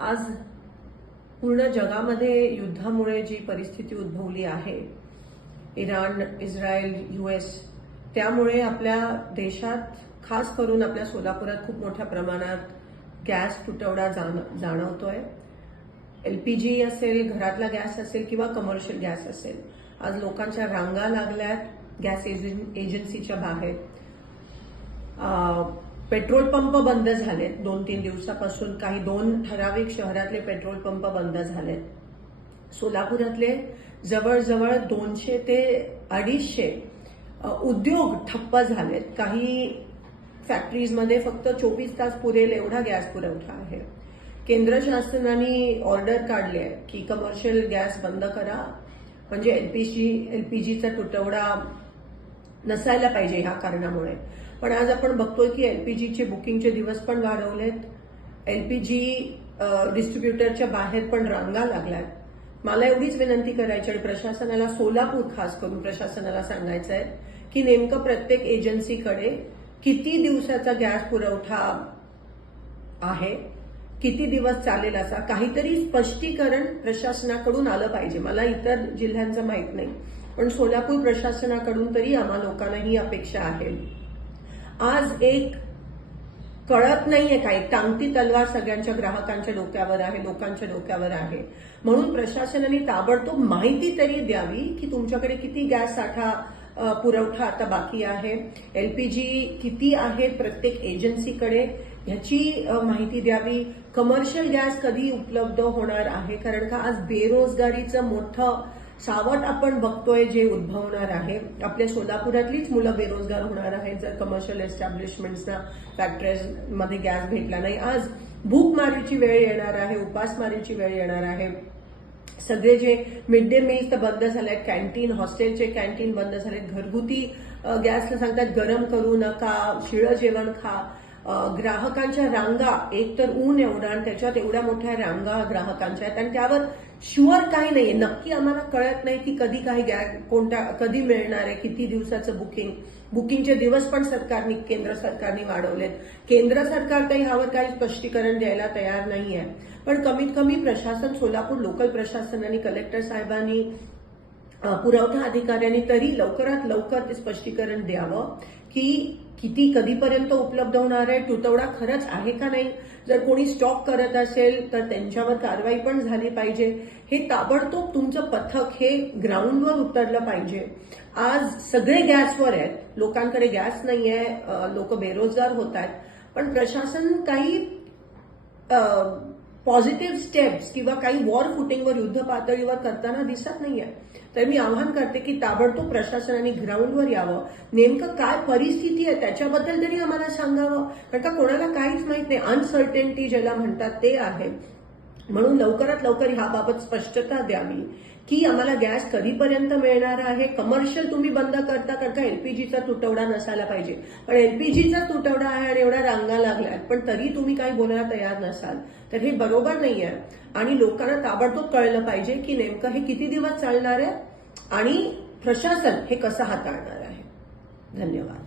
आज पूर्ण जगामध्ये युद्धामुळे जी परिस्थिती उद्भवली आहे, इराण, इस्रायल, US, त्यामुळे आपल्या देशात खास करून आपल्या सोलापुरात खूप मोठ्या प्रमाणात गॅस तुटवडा जाणवतोय. LPG असेल, घरातला गॅस असेल किंवा कमर्शियल गॅस असेल. आज लोकांच्या रांगा लागल्यात गॅस एजन्सीच्या बाहेर. पेट्रोल पंप बंद झालेत 2-3 दिवसापासून. काही 2 ठराविक शहरातले पेट्रोल पंप बंद झालेत. सोलापुरातले जवळजवळ 200 ते 250 उद्योग ठप्प झालेत. काही फॅक्टरीजमध्ये फक्त 24 तास पुरेल एवढा गॅस पुरवठा आहे. केंद्र शासनाने ऑर्डर काढली आहे की कमर्शियल गॅस बंद करा, म्हणजे एलपीजीचा तुटवडा नसायला पाहिजे ह्या कारणामुळे. पण आज आपण बघतोय की एलपीजीचे बुकिंगचे दिवस पण वाढवलेत. एलपीजी डिस्ट्रीब्युटरच्या बाहेर पण रांगा लागल्यात. मला एवढीच विनंती करायची आणि प्रशासनाला, सोलापूर खास करून प्रशासनाला सांगायचं आहे की नेमकं प्रत्येक एजन्सीकडे किती दिवसाचा गॅस पुरवठा आहे, किती दिवस चालेल, असा काहीतरी स्पष्टीकरण प्रशासनाकडून आलं पाहिजे. मला इतर जिल्ह्यांचं माहित नाही, पण सोलापूर प्रशासनाकडून तरी आम्हा लोकांना ही अपेक्षा आहे. आज एक कळत नाहीये काय, टांगती तलवार सगळ्यांच्या ग्राहकांच्या डोक्यावर आहे, लोकांच्या डोक्यावर आहे. म्हणून प्रशासनाने ताबडतोब माहिती तरी द्यावी की तुमच्याकडे किती गॅस साठा पुरवठा आता बाकी आहे, एलपीजी किती आहे प्रत्येक एजन्सीकडे, ह्याची माहिती द्यावी. कमर्शियल गॅस कधी उपलब्ध होणार आहे, कारण का आज बेरोजगारीचं मोठं सावट आपण बघतोय जे उद्भवणार आहे. आपल्या सोलापुरातलीच मुलं बेरोजगार होणार आहेत जर कमर्शियल एस्टॅब्लिशमेंट्सना, फॅक्टरीजमध्ये गॅस भेटला नाही. आज भूकमारीची वेळ येणार आहे, उपासमारीची वेळ येणार आहे. सगळे जे मिड डे मील्स तर बंद झालेत, कॅन्टीन, हॉस्टेलचे कॅन्टीन बंद झालेत. घरगुती गॅसला सांगतात गरम करू नका, शिळं जेवण खा. ग्राहकांच्या रांगा, एक तर ऊन एवढा आणि त्याच्यात एवढ्या मोठ्या रांगा ग्राहकांच्या आहेत आणि त्यावर शुअर काही नाहीये. नक्की आम्हाला कळत नाही की कधी काही कधी मिळणार आहे, किती दिवसाचं बुकिंगचे दिवस पण केंद्र सरकारने वाढवलेत. केंद्र सरकार काही ह्यावर काही स्पष्टीकरण द्यायला तयार नाहीये. पण कमीत कमी प्रशासन, सोलापूर लोकल प्रशासनाने, कलेक्टर साहेबांनी, पुरवठा अधिकाऱ्यांनी तरी लवकरात लवकर ते स्पष्टीकरण द्यावं की किती कधीपर्यंत उपलब्ध होणार आहे, तुटवडा खरंच आहे का नाही. जर कोणी स्टॉक करत असेल तर त्यांच्यावर कारवाई पण झाली पाहिजे. हे ताबडतोब तुमचं पथक हे ग्राउंडवर उतरलं पाहिजे. आज सगळे गॅसवर आहेत, लोकांकडे गॅस नाहीये, लोक बेरोजगार होत आहेत, पण प्रशासन काही पॉझिटिव्ह स्टेप्स किंवा काही वॉर फुटिंगवर, युद्ध पातळीवर करताना दिसत नाहीये. तर मी आवाहन करते की ताबडतोब प्रशासनाने ग्राउंडवर यावं, नेमकं काय परिस्थिती आहे त्याच्याबद्दल तरी आम्हाला सांगावं, कारण का कोणाला काहीच माहित नाही. अनसर्टेनिटी ज्याला म्हणतात ते आहे. म्हणून लवकरात लवकर ह्याबाबत स्पष्टता द्यावी की आम्हाला गॅस कधीपर्यंत मिळणार आहे. कमर्शियल तुम्ही बंद करता, कारण का एलपीजीचा तुटवडा नसायला पाहिजे, पण एलपीजीचा तुटवडा आहे आणि एवढ्या रांगा लागल्यात, पण तरी तुम्ही काही बोलायला तयार नसाल, तर हे बरोबर नाहीये. आणि लोकांना ताबडतोब कळलं पाहिजे की नेमकं हे किती दिवस चालणार आहे आणि प्रशासन हे कसं हाताळणार आहे. धन्यवाद.